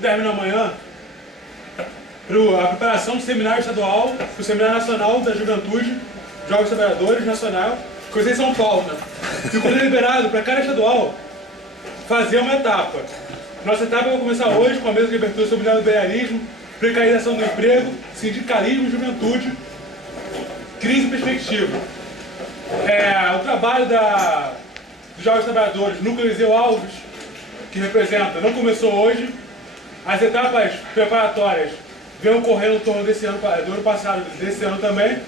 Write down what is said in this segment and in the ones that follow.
término amanhã, para a preparação do seminário estadual, do Seminário Nacional da Juventude, Jovens Trabalhadores Nacional, que vai ser em São Paulo, né? Ficou deliberado para cada estadual fazer uma etapa. Nossa etapa vai começar hoje com a mesa de abertura sobre o neoliberalismo, precarização do emprego, sindicalismo e juventude, crise e perspectiva. O trabalho dos Jovens Trabalhadores, Núcleo Eliseu Alves, que representa, não começou hoje. As etapas preparatórias vêm ocorrendo em torno desse ano, do ano passado, desse ano também,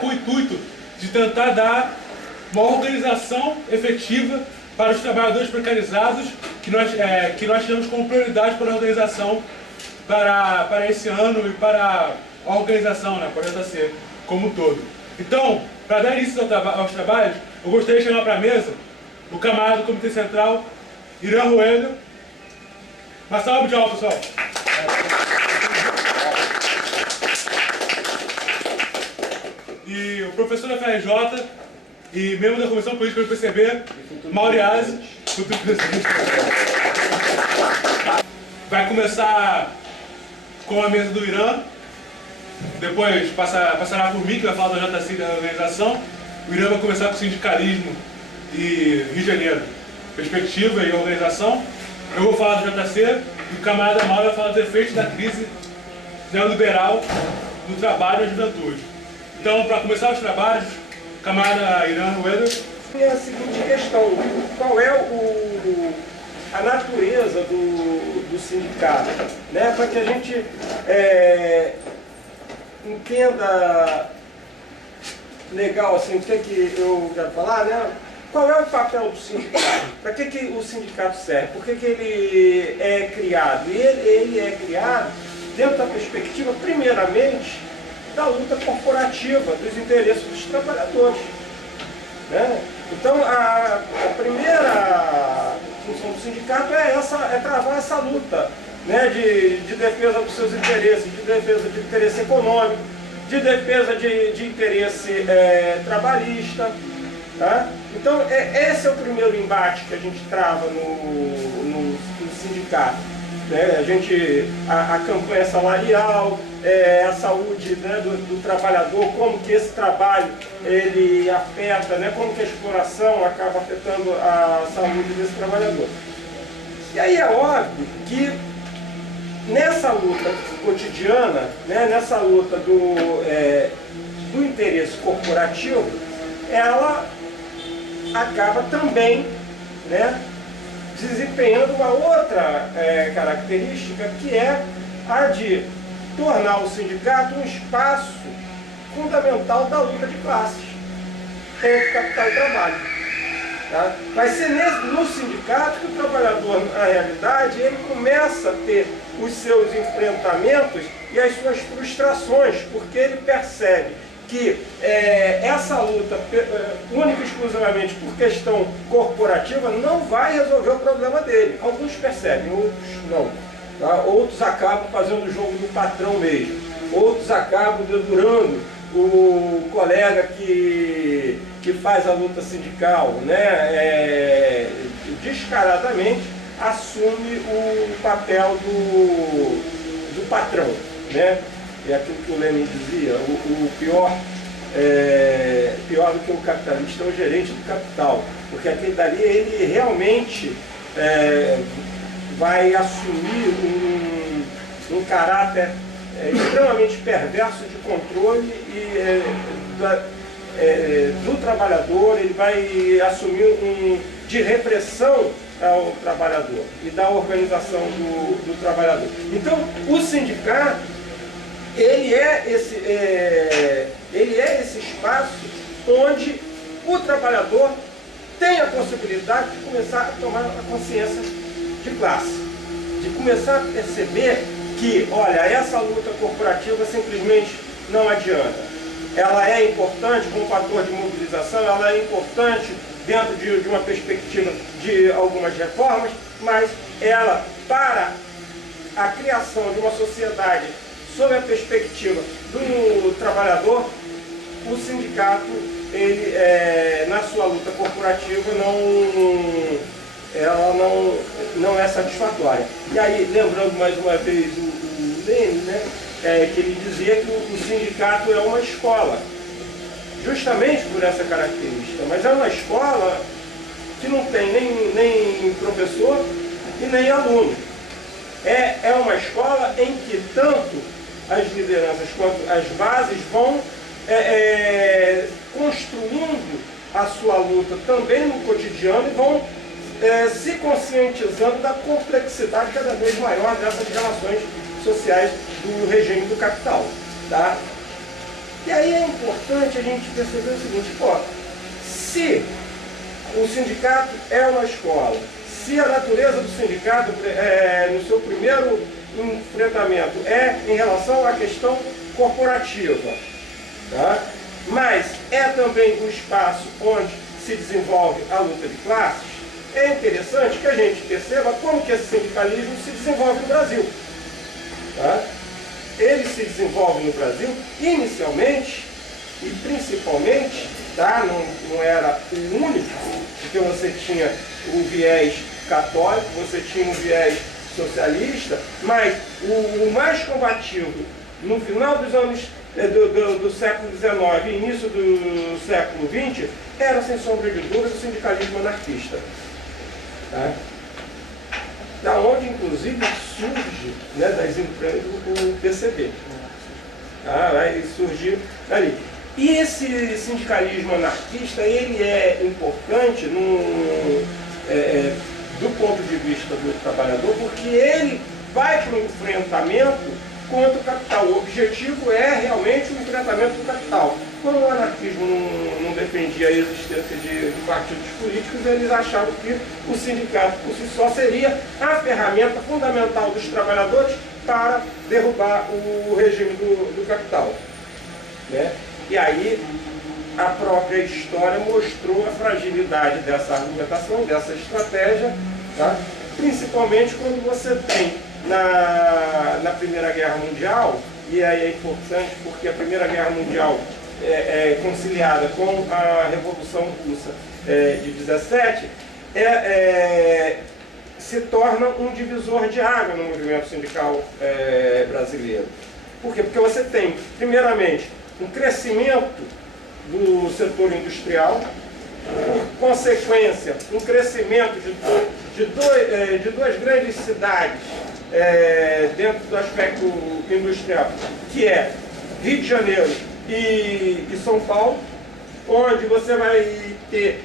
com o intuito de tentar dar uma organização efetiva para os trabalhadores precarizados, que nós temos como prioridade para a organização para esse ano e para a organização, né, para a JC como um todo. Então, para dar início aos trabalhos, eu gostaria de chamar para a mesa o camarada do Comitê Central, Irã Rueda. Uma salva de palmas, pessoal. E o professor da FRJ e membro da Comissão Política do PCB, Mauriase, futuro presidente. Vai começar com a mesa do Irã, depois passará por mim, que vai falar da JC da organização. O Irã vai começar com o sindicalismo e Rio de Janeiro, perspectiva e organização. Eu vou falar do JC e o camarada Mauro vai falar dos efeitos da crise neoliberal no trabalho e na juventude. Então, para começar os trabalhos, o camarada Irã Rueda. É a seguinte questão: qual é a natureza do sindicato, né? Para que a gente entenda legal assim, o que eu quero falar, né? Qual é o papel do sindicato? Para que o sindicato serve? Por que ele é criado? E ele é criado dentro da perspectiva, primeiramente, da luta corporativa, dos interesses dos trabalhadores, né? Então, a primeira função do sindicato é travar essa luta, né, de defesa dos seus interesses, de defesa de interesse econômico, de defesa de interesse trabalhista. Tá? Então, esse é o primeiro embate que a gente trava no sindicato. Né? A campanha salarial, a saúde, né, do trabalhador, como que esse trabalho ele afeta, né, como que a exploração acaba afetando a saúde desse trabalhador. E aí é óbvio que nessa luta cotidiana, né, nessa luta do interesse corporativo, ela acaba também, né, desempenhando uma outra característica, que é a de tornar o sindicato um espaço fundamental da luta de classes entre capital e trabalho. Tá? Vai ser no sindicato que o trabalhador, na realidade, ele começa a ter os seus enfrentamentos e as suas frustrações, porque ele percebe que essa luta, única e exclusivamente por questão corporativa, não vai resolver o problema dele. Alguns percebem, outros não. Tá? Outros acabam fazendo o jogo do patrão mesmo. Outros acabam dedurando o colega que faz a luta sindical, né? Descaradamente assume o papel do patrão, né? É aquilo que o Lenin dizia: o pior do que o capitalista é o gerente do capital, porque aquele dali ele realmente vai assumir um caráter extremamente perverso de controle do trabalhador. Ele vai assumir de repressão ao trabalhador e da organização do trabalhador. Então, o sindicato ele é esse espaço onde o trabalhador tem a possibilidade de começar a tomar a consciência de classe, de começar a perceber que, olha, essa luta corporativa simplesmente não adianta. Ela é importante como fator de mobilização, ela é importante dentro de uma perspectiva de algumas reformas, mas ela, para a criação de uma sociedade sob a perspectiva do trabalhador, o sindicato, ele, na sua luta corporativa, ela não é satisfatória. E aí, lembrando mais uma vez o Lenin, né, que ele dizia que o sindicato é uma escola, justamente por essa característica, mas é uma escola que não tem nem professor e nem aluno. É uma escola em que tanto as lideranças quanto as bases vão construindo a sua luta também no cotidiano e vão se conscientizando da complexidade cada vez maior dessas relações sociais do regime do capital. Tá? E aí é importante a gente perceber o seguinte, se o sindicato é uma escola, se a natureza do sindicato, no seu primeiro enfrentamento, é em relação à questão corporativa, tá? Mas é também um espaço onde se desenvolve a luta de classes, é interessante que a gente perceba como que esse sindicalismo se desenvolve no Brasil. Tá? Ele se desenvolve no Brasil inicialmente e principalmente, tá? Não era o único, porque você tinha o viés católico, você tinha o viés socialista, mas o mais combativo no final dos anos do século XIX e início do século XX era, sem sombra de dúvida, o sindicalismo anarquista. Tá? Da onde, inclusive, surge, né, das empresas o PCB. Tá? Vai surgir ali. E esse sindicalismo anarquista, ele é importante do ponto de vista do trabalhador, porque ele vai para o enfrentamento contra o capital. O objetivo é realmente o enfrentamento do capital. Quando o anarquismo não defendia a existência de partidos políticos, eles achavam que o sindicato por si só seria a ferramenta fundamental dos trabalhadores para derrubar o regime do capital. Né? E aí a própria história mostrou a fragilidade dessa argumentação, dessa estratégia, tá? Principalmente quando você tem na Primeira Guerra Mundial, e aí é importante porque a Primeira Guerra Mundial é conciliada com a Revolução Russa de 17, se torna um divisor de água no movimento sindical brasileiro. Por quê? Porque você tem, primeiramente, um crescimento do setor industrial, por consequência, um crescimento de duas grandes cidades dentro do aspecto industrial, que é Rio de Janeiro e São Paulo, onde você vai ter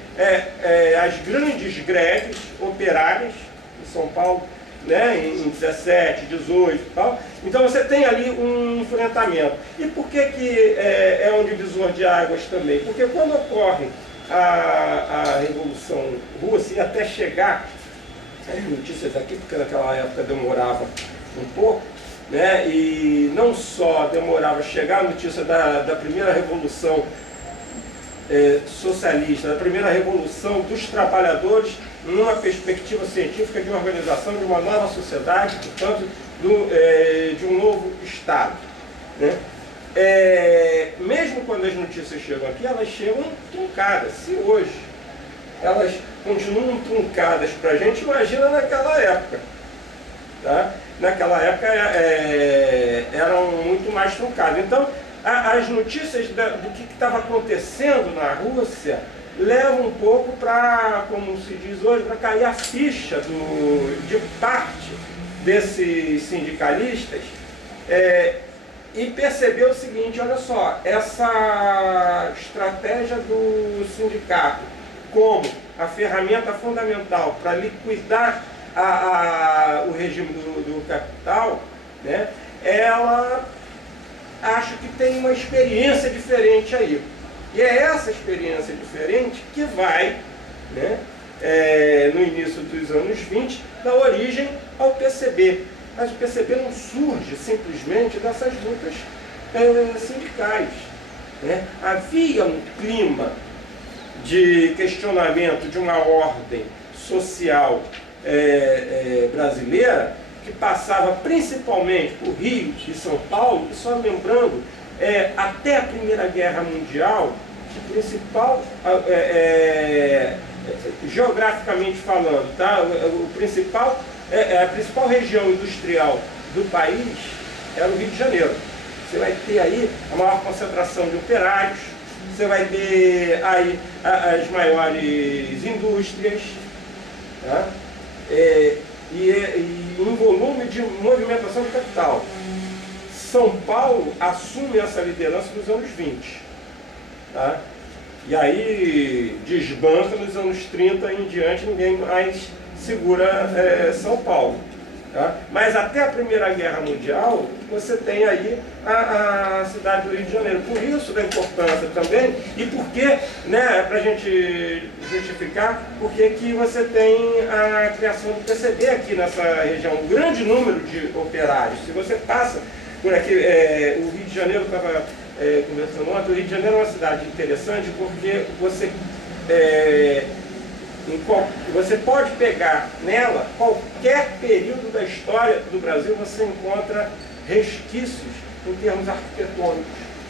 as grandes greves operárias em São Paulo, né, em 17, 18 e tal. Então você tem ali um enfrentamento. E por que é um divisor de águas também? Porque quando ocorre a Revolução Russa, e até chegar, as notícias aqui, porque naquela época demorava um pouco, né, e não só demorava chegar a notícia da primeira Revolução socialista, da primeira Revolução dos trabalhadores, numa perspectiva científica de uma organização de uma nova sociedade, portanto, de um novo Estado. Né? Mesmo quando as notícias chegam aqui, elas chegam truncadas. Se hoje elas continuam truncadas para a gente, imagina naquela época. Tá? Naquela época eram muito mais truncadas. Então, as notícias do que estava acontecendo na Rússia levam um pouco para, como se diz hoje, para cair a ficha de parte desses sindicalistas e perceber o seguinte: olha só, essa estratégia do sindicato como a ferramenta fundamental para liquidar o regime do capital, né, ela acho que tem uma experiência diferente aí. E é essa experiência diferente que vai, né, no início dos anos 20, dar origem ao PCB. Mas o PCB não surge simplesmente dessas lutas sindicais. Né? Havia um clima de questionamento de uma ordem social brasileira que passava principalmente por Rio e São Paulo, e só lembrando, até a Primeira Guerra Mundial, a principal geograficamente falando, tá? A principal região industrial do país é o Rio de Janeiro. Você vai ter aí a maior concentração de operários, você vai ter aí as maiores indústrias, tá? E um volume de movimentação de capital. São Paulo assume essa liderança nos anos 20. Tá? E aí desbanca nos anos 30 em diante, ninguém mais segura São Paulo. Tá? Mas até a Primeira Guerra Mundial, você tem aí a cidade do Rio de Janeiro. Por isso da importância também, e porque, né, para a gente justificar, porque que você tem a criação do PCB aqui nessa região, um grande número de operários. Se você passa por aqui, o Rio de Janeiro estava conversando ontem, o Rio de Janeiro é uma cidade interessante porque você pode pegar nela qualquer período da história do Brasil, você encontra resquícios em termos arquitetônicos.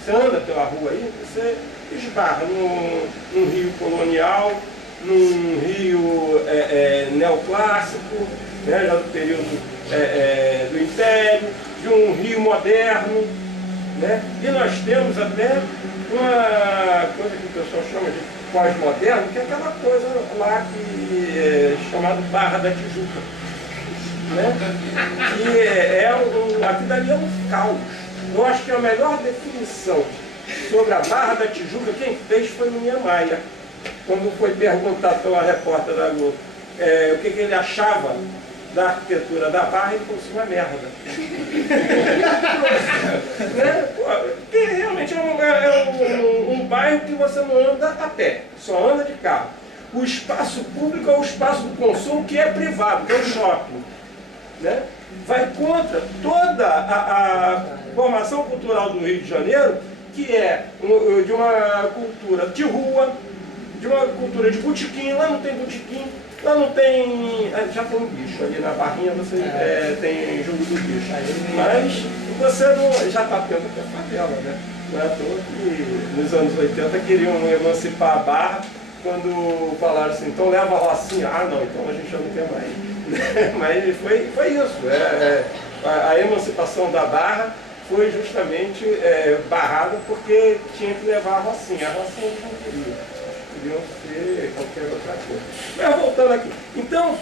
Você anda pela rua aí, você esbarra num rio colonial, num rio neoclássico, né, já do período do Império, de um rio moderno, né? E nós temos até uma coisa que o pessoal chama de pós-moderno, que é aquela coisa lá chamada Barra da Tijuca, né? Que aquilo ali é um caos. Eu acho que a melhor definição sobre a Barra da Tijuca, quem fez foi o Niemeyer, quando foi perguntado pela repórter da Globo o que ele achava da arquitetura da Barra, ele falou assim: uma merda. Né? Porque realmente é um bairro que você não anda a pé, só anda de carro. O espaço público é o espaço do consumo que é privado, que é o shopping. Né? Vai contra toda a formação cultural do Rio de Janeiro, que é de uma cultura de rua, de uma cultura de botequim. Lá não tem botequim, lá não tem... Já tem um bicho ali na Barrinha, você tem jogo do bicho. Mas você não... Já está tendo até favela, né? Não é à toa que nos anos 80 queriam emancipar a Barra, quando falaram assim, então leva a Rocinha. Ah, não, então a gente já não quer mais. Mas foi isso. A emancipação da Barra foi justamente barrada porque tinha que levar a Rocinha. A Rocinha eles não queriam. Queriam ser qualquer outra coisa. Mas voltando aqui. Então,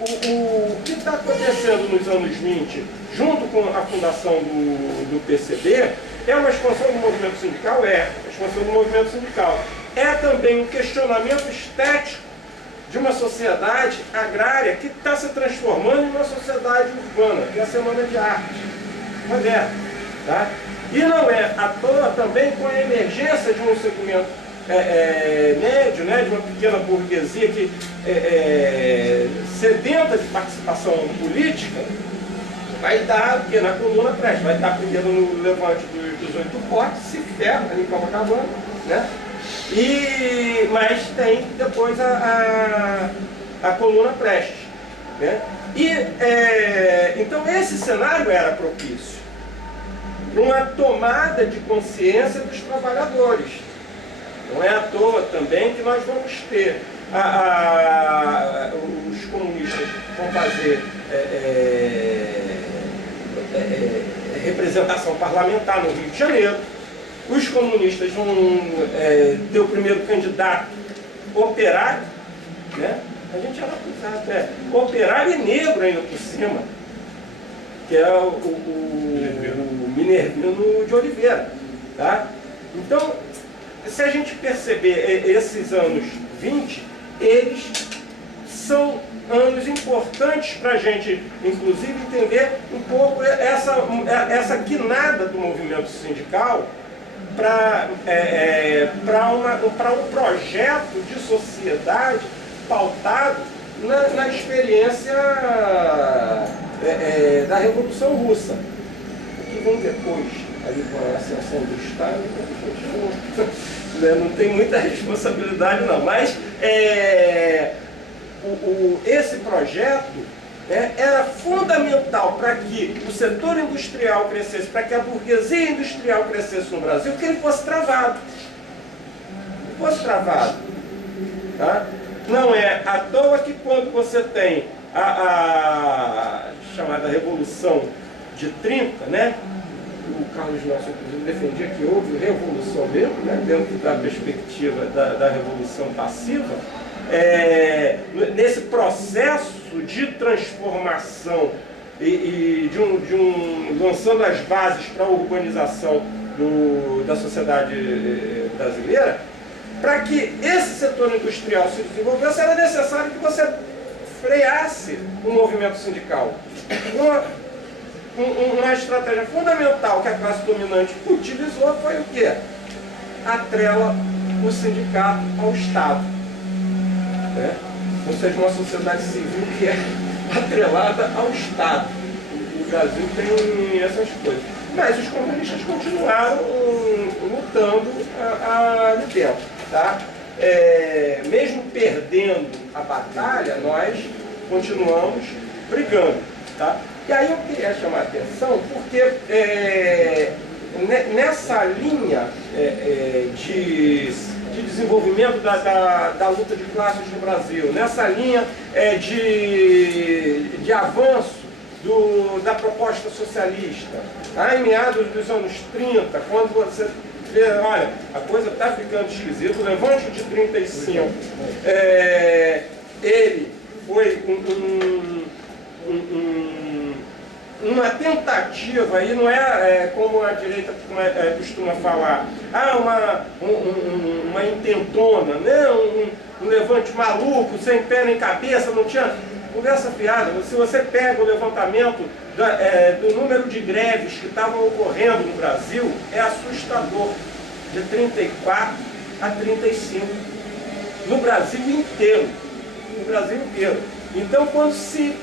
o que está acontecendo nos anos 20, junto com a fundação do PCB, é uma expansão do movimento sindical? A expansão do movimento sindical. É também um questionamento estético de uma sociedade agrária que está se transformando em uma sociedade urbana, que é a Semana de Arte moderna. Tá? E não é à toa também com a emergência de um segmento médio, né, de uma pequena burguesia que sedenta de participação política, vai dar o quê? Na coluna Prestes, vai dar primeiro no levante dos 8 fortes, se ferra ali em Copacabana, né? Mas tem depois a coluna Prestes, né? Então esse cenário era propício para uma tomada de consciência dos trabalhadores. Não é à toa também que nós vamos ter os comunistas vão fazer representação parlamentar no Rio de Janeiro. Os comunistas vão ter o primeiro candidato operário, né? A gente era acusado, operário e negro ainda por cima, que é o Minervino de Oliveira. Tá? Então, se a gente perceber esses anos 20, eles são anos importantes para a gente, inclusive, entender um pouco essa guinada do movimento sindical para um projeto de sociedade pautado na experiência da Revolução Russa. O que vem depois, ali com a ascensão do Estado, não tem muita responsabilidade não, mas esse projeto era fundamental para que o setor industrial crescesse, para que a burguesia industrial crescesse no Brasil, que ele fosse travado. Tá? Não é à toa que quando você tem a chamada Revolução de 30, né? O Carlos Nelson, inclusive, defendia que houve revolução mesmo, né? Dentro da perspectiva da revolução passiva, nesse processo de transformação e lançando as bases para a urbanização da sociedade brasileira, para que esse setor industrial se desenvolvesse, era necessário que você freasse o movimento sindical. Uma estratégia fundamental que a classe dominante utilizou foi o quê? Atrela o sindicato ao Estado. Né? Ou seja, uma sociedade civil que é atrelada ao Estado. O Brasil tem essas coisas. Mas os comunistas continuaram lutando ali dentro. Tá? Mesmo perdendo a batalha, nós continuamos brigando. Tá? E aí eu queria chamar a atenção porque nessa linha de desenvolvimento da luta de classes no Brasil, nessa linha de avanço da proposta socialista, tá? Em meados dos anos 30, quando você vê, olha, a coisa está ficando esquisita, o Levante de 35, ele foi uma tentativa, aí não como a direita costuma falar, uma intentona, né? Um levante maluco, sem pé nem cabeça, não tinha conversa fiada. Se você pega o levantamento do número de greves que estavam ocorrendo no Brasil, é assustador, de 34 a 35, no Brasil inteiro. No Brasil inteiro. Então, quando se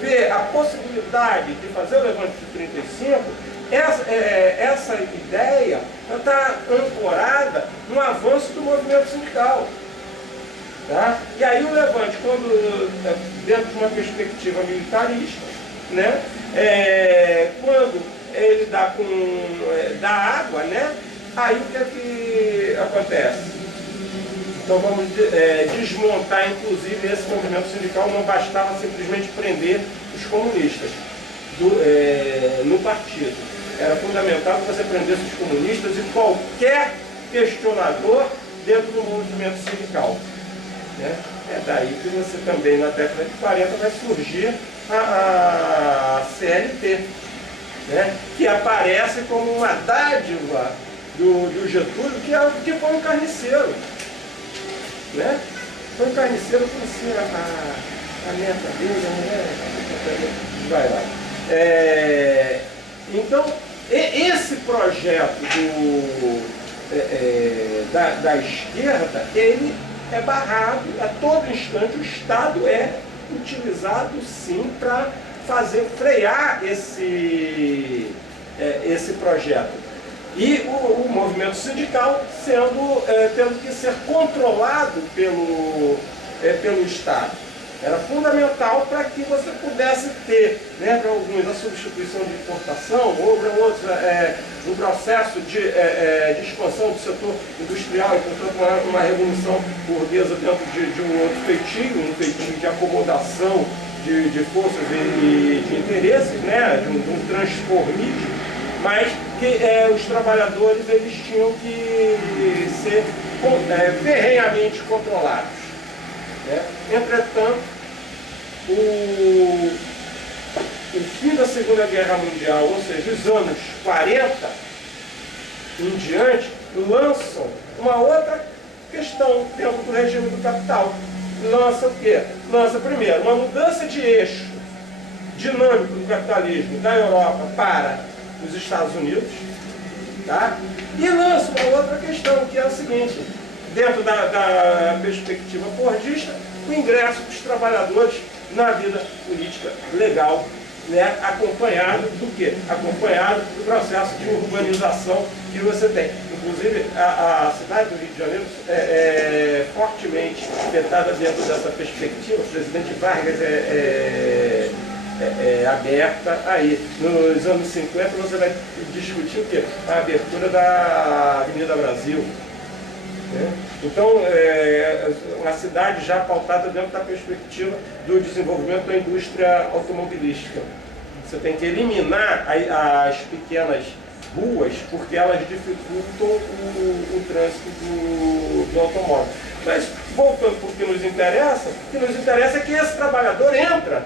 vê a possibilidade de fazer o levante de 35, essa ideia está ancorada no avanço do movimento sindical. Tá? E aí o levante, dentro de uma perspectiva militarista, né? Quando ele dá água, né? Aí o que é que acontece? Então vamos desmontar, inclusive, esse movimento sindical. Não bastava simplesmente prender os comunistas no partido. Era fundamental que você prendesse os comunistas e qualquer questionador dentro do movimento sindical. Né? É daí que você também, na década de 40, vai surgir a CLT, né? Que aparece como uma dádiva do Getúlio, que foi um carniceiro. Né? Foi um carniceiro por ser a neta dele, né? Vai lá. Então, esse projeto da esquerda, ele é barrado a todo instante. O Estado é utilizado sim para frear esse projeto. E o movimento sindical tendo que ser controlado pelo Estado. Era fundamental para que você pudesse ter, né, para alguns, a substituição de importação, ou para outros, um processo de expansão do setor industrial, e, portanto, uma revolução burguesa dentro de um outro feitio, um feitio de acomodação de forças e de interesses, né, de um transformismo, mas que os trabalhadores eles tinham que ser ferrenhamente controlados. Né? Entretanto, o fim da Segunda Guerra Mundial, ou seja, os anos 40 em diante, lançam uma outra questão dentro do regime do capital. Lança o quê? Lança, primeiro, uma mudança de eixo dinâmico do capitalismo da Europa para os Estados Unidos, tá? E lança uma outra questão, que é a seguinte: dentro da perspectiva fordista, o ingresso dos trabalhadores na vida política legal, né? Acompanhado do quê? Acompanhado do processo de urbanização que você tem. Inclusive, a cidade do Rio de Janeiro é fortemente afetada dentro dessa perspectiva. O presidente Vargas aberta aí. Nos anos 50 você vai discutir o quê? A abertura da Avenida Brasil. né? Então, uma cidade já pautada dentro da perspectiva do desenvolvimento da indústria automobilística. Você tem que eliminar as pequenas ruas, porque elas dificultam o trânsito do automóvel. Mas, voltando para o que nos interessa, é que esse trabalhador entra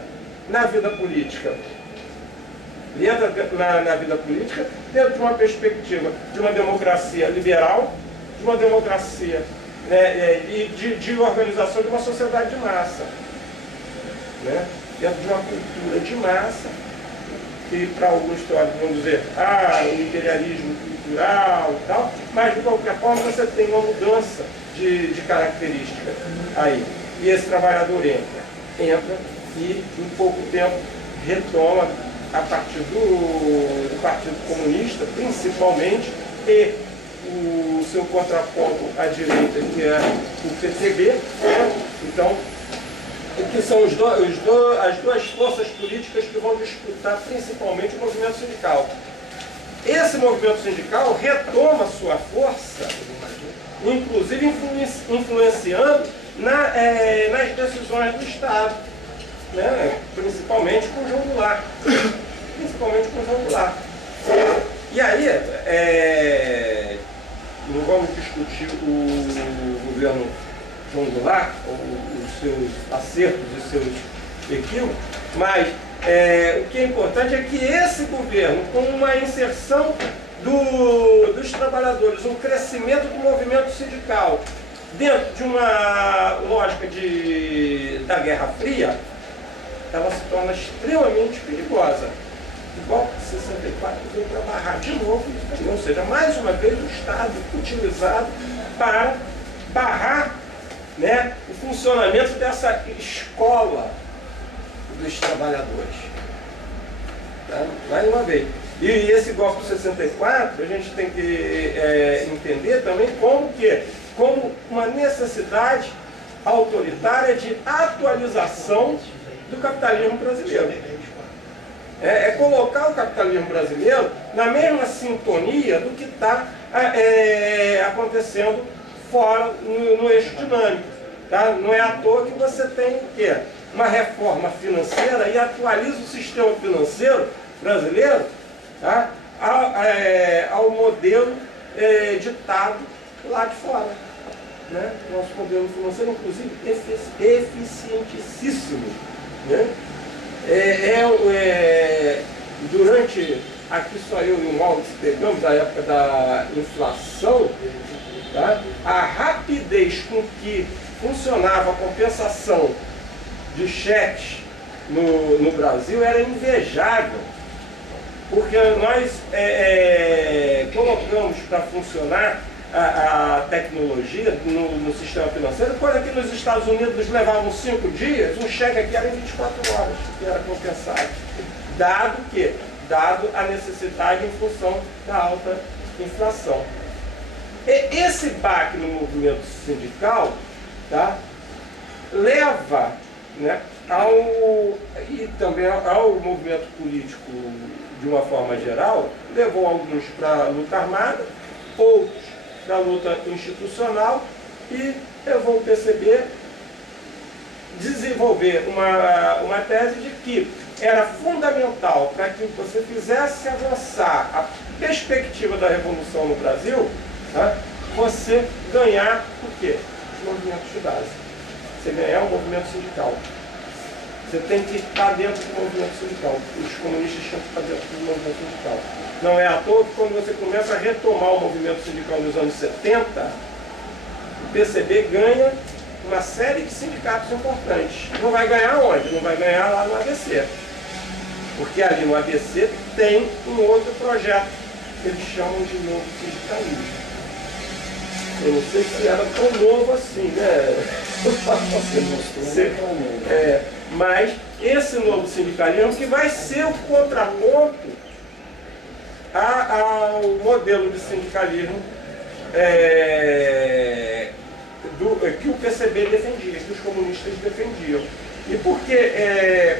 na vida política. Ele entra na vida política dentro de uma perspectiva de uma democracia liberal, de uma democracia, né, e de organização de uma sociedade de massa. Né? Dentro de uma cultura de massa, que para alguns teóricos vão dizer, o imperialismo cultural e tal, mas de qualquer forma você tem uma mudança de característica aí. E esse trabalhador entra e em pouco tempo retoma a partir do Partido Comunista, principalmente, e o seu contraponto à direita, que é o PCB, né? Então, que são as duas forças políticas que vão disputar principalmente o movimento sindical. Esse movimento sindical retoma sua força, inclusive influenciando nas decisões do Estado, né? Principalmente com o João Goulart. E aí, não vamos discutir o governo João Goulart, os seus acertos e seus equívocos, mas o que é importante é que esse governo, com uma inserção dos trabalhadores, um crescimento do movimento sindical, dentro de uma lógica da Guerra Fria, ela se torna extremamente perigosa. Igual 64 veio para barrar de novo, ou seja, mais uma vez o Estado utilizado para barrar, né, o funcionamento dessa escola dos trabalhadores. Tá? Mais uma vez. E esse golpe de 64, a gente tem que entender também como uma necessidade autoritária de atualização do capitalismo brasileiro. É colocar o capitalismo brasileiro na mesma sintonia do que está acontecendo fora no eixo dinâmico. Tá? Não é à toa que você tem o quê? Uma reforma financeira e atualiza o sistema financeiro brasileiro, tá? ao modelo ditado lá de fora. Né? Nosso modelo financeiro, inclusive, eficientíssimo. Né? Durante, aqui só eu e o Mauro pegamos a época da inflação, tá? A rapidez com que funcionava a compensação de cheques no Brasil era invejável, porque nós colocamos para funcionar a tecnologia no sistema financeiro, quando aqui nos Estados Unidos levavam 5 dias, um cheque aqui era em 24 horas, que era compensado. Dado a necessidade em função da alta inflação. E esse baque no movimento sindical, tá, leva, né, e também ao movimento político de uma forma geral, levou alguns para a luta armada, outros para a luta institucional, e levou o PCB desenvolver uma tese de que era fundamental para que você fizesse avançar a perspectiva da revolução no Brasil, tá, você ganhar o quê? Os movimentos de base. Você ganhar o movimento sindical. Você tem que estar dentro do movimento sindical. Os comunistas tinham que estar dentro do movimento sindical. Não é à toa que quando você começa a retomar o movimento sindical nos anos 70, o PCB ganha uma série de sindicatos importantes. Não vai ganhar onde? Não vai ganhar lá no ABC. Porque ali no ABC tem um outro projeto que eles chamam de novo sindicalismo. Eu não sei se era tão novo assim, né? Mas esse novo sindicalismo que vai ser o contraponto ao modelo de sindicalismo que o PCB defendia, que os comunistas defendiam. E por que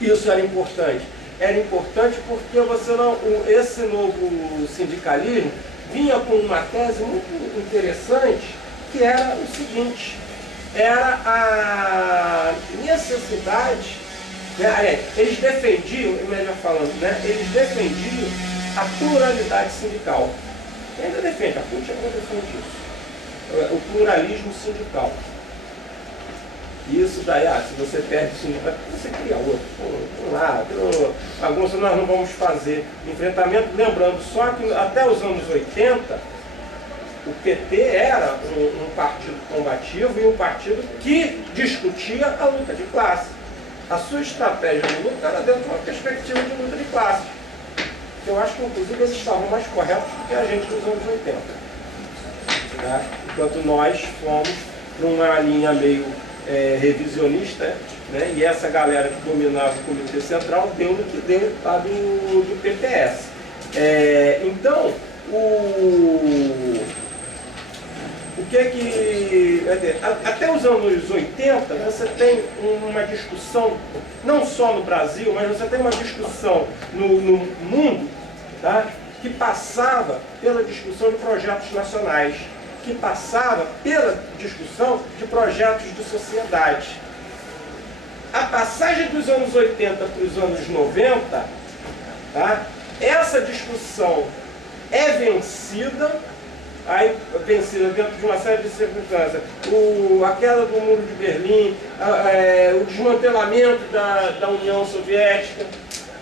isso era importante? Era importante porque esse novo sindicalismo vinha com uma tese muito interessante, que era o seguinte, era a necessidade, né, eles defendiam, melhor falando, né, eles defendiam a pluralidade sindical. E ainda defende, a CUT ainda defende isso, o pluralismo sindical. Isso daí, se você perde o sindicato, você cria outro. Bagunça nós não vamos fazer enfrentamento. Lembrando só que até os anos 80, o PT era um partido combativo e um partido que discutia a luta de classe. A sua estratégia de luta era dentro de uma perspectiva de luta de classe. Eu acho que, inclusive, eles estavam mais corretos do que a gente nos anos 80. Né? Enquanto nós fomos para uma linha meio revisionista, né? E essa galera que dominava o Comitê Central deu no que deu lá do PPS. Então, o que até os anos 80, você tem uma discussão, não só no Brasil, mas você tem uma discussão no mundo, tá? Que passava pela discussão de projetos nacionais, que passava pela discussão de projetos de sociedade. A passagem dos anos 80 para os anos 90, tá? Essa discussão é vencida, vencida dentro de uma série de circunstâncias. A queda do Muro de Berlim, o desmantelamento da União Soviética,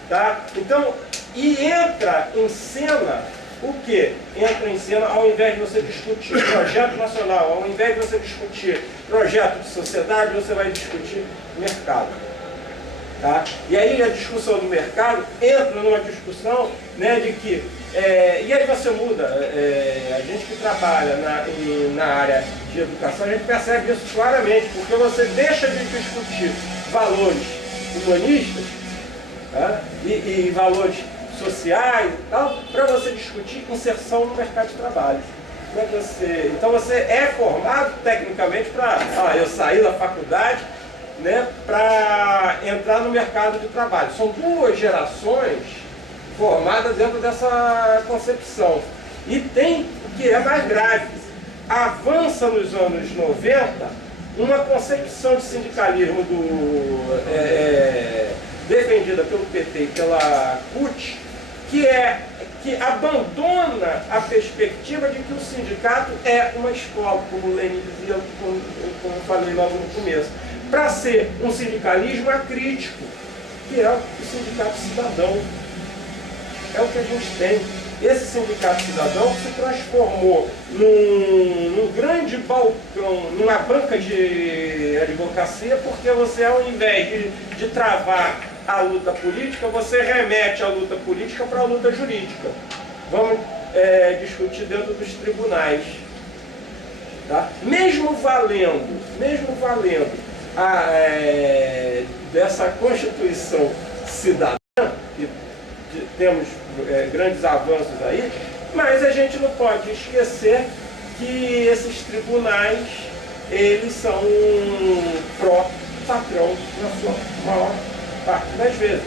tá? Então, e entra em cena o que? Entra em cena, ao invés de você discutir projeto nacional, ao invés de você discutir projeto de sociedade, você vai discutir mercado. Tá? E aí a discussão do mercado entra numa discussão, né, de que... e aí você muda. A gente que trabalha na área de educação, a gente percebe isso claramente, porque você deixa de discutir valores humanistas, tá? E valores sociais e tal, para você discutir inserção no mercado de trabalho. Então você é formado tecnicamente para... eu saí da faculdade, né, para entrar no mercado de trabalho. São duas gerações formadas dentro dessa concepção. E tem o que é mais grave. Avança nos anos 90 uma concepção de sindicalismo defendida pelo PT e pela CUT, que abandona a perspectiva de que o sindicato é uma escola, como o Lenin dizia, como eu falei logo no começo, para ser um sindicalismo acrítico, que é o sindicato cidadão. É o que a gente tem. Esse sindicato cidadão se transformou num grande balcão, numa banca de advocacia, porque você, ao invés de travar a luta política, você remete a luta política para a luta jurídica. Vamos discutir dentro dos tribunais. Tá? Mesmo valendo dessa Constituição cidadã, que temos grandes avanços aí, mas a gente não pode esquecer que esses tribunais, eles são pró-patrão na sua maior parte das vezes,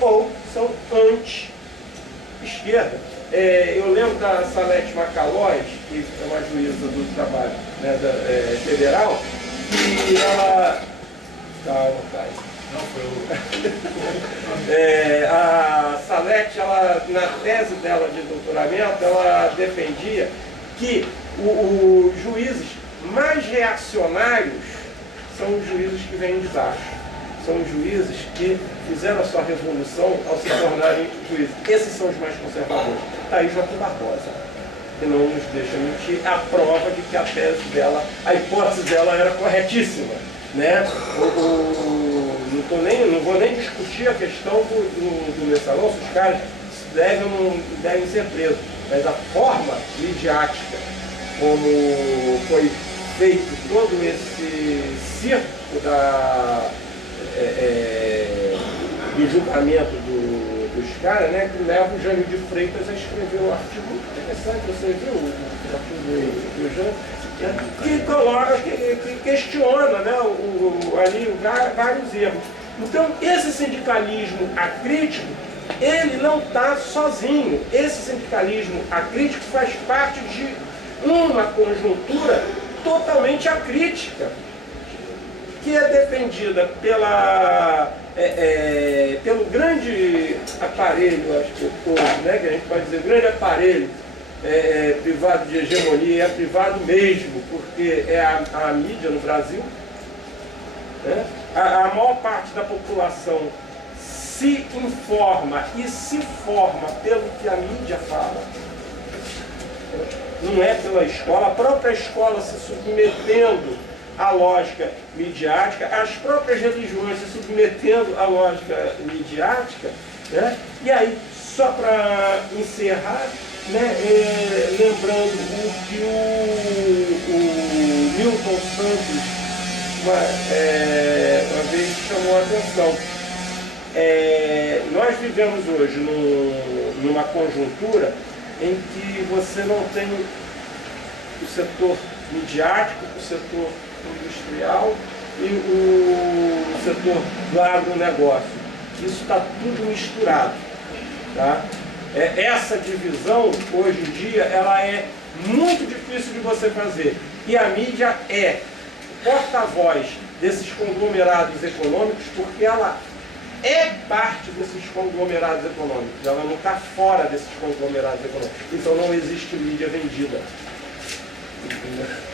ou são anti-esquerda. Eu lembro da Salete Macalós, que é uma juíza do trabalho, né, federal, e ela... Calma, pai. Não, foi a Salete, ela, na tese dela de doutoramento, ela defendia que os juízes mais reacionários são os juízes que vêm de baixo. São os juízes que fizeram a sua revolução ao se tornarem juízes. Esses são os mais conservadores. Está aí Joaquim Barbosa, que não nos deixa mentir, a prova de que a tese dela, a hipótese dela era corretíssima. Né? Não vou nem discutir a questão do mensalão, se os caras devem ou não devem ser presos, mas a forma midiática como foi feito todo esse circo do julgamento dos caras, né, que leva o Jânio de Freitas a escrever um artigo muito interessante. Você viu o artigo do Jânio? Que coloca, que questiona, né, ali vários erros. Então, esse sindicalismo acrítico ele não está sozinho. Esse sindicalismo acrítico faz parte de uma conjuntura totalmente acrítica, que é defendida pelo grande aparelho, acho que hoje, né, que a gente pode dizer, grande aparelho privado de hegemonia, é privado mesmo, porque é a mídia no Brasil, né? A maior parte da população se informa e se forma pelo que a mídia fala, não é pela escola. A própria escola se submetendo à lógica midiática, as próprias religiões se submetendo à lógica midiática, né? E aí, só para encerrar, né, lembrando o que o Milton Santos uma vez chamou a atenção. Nós vivemos hoje numa conjuntura em que você não tem o setor midiático, o setor industrial e o setor do agronegócio. Isso está tudo misturado, tá? Essa divisão, hoje em dia, ela é muito difícil de você fazer. E a mídia é porta-voz desses conglomerados econômicos, porque ela é parte desses conglomerados econômicos, ela não está fora desses conglomerados econômicos. Então não existe mídia vendida.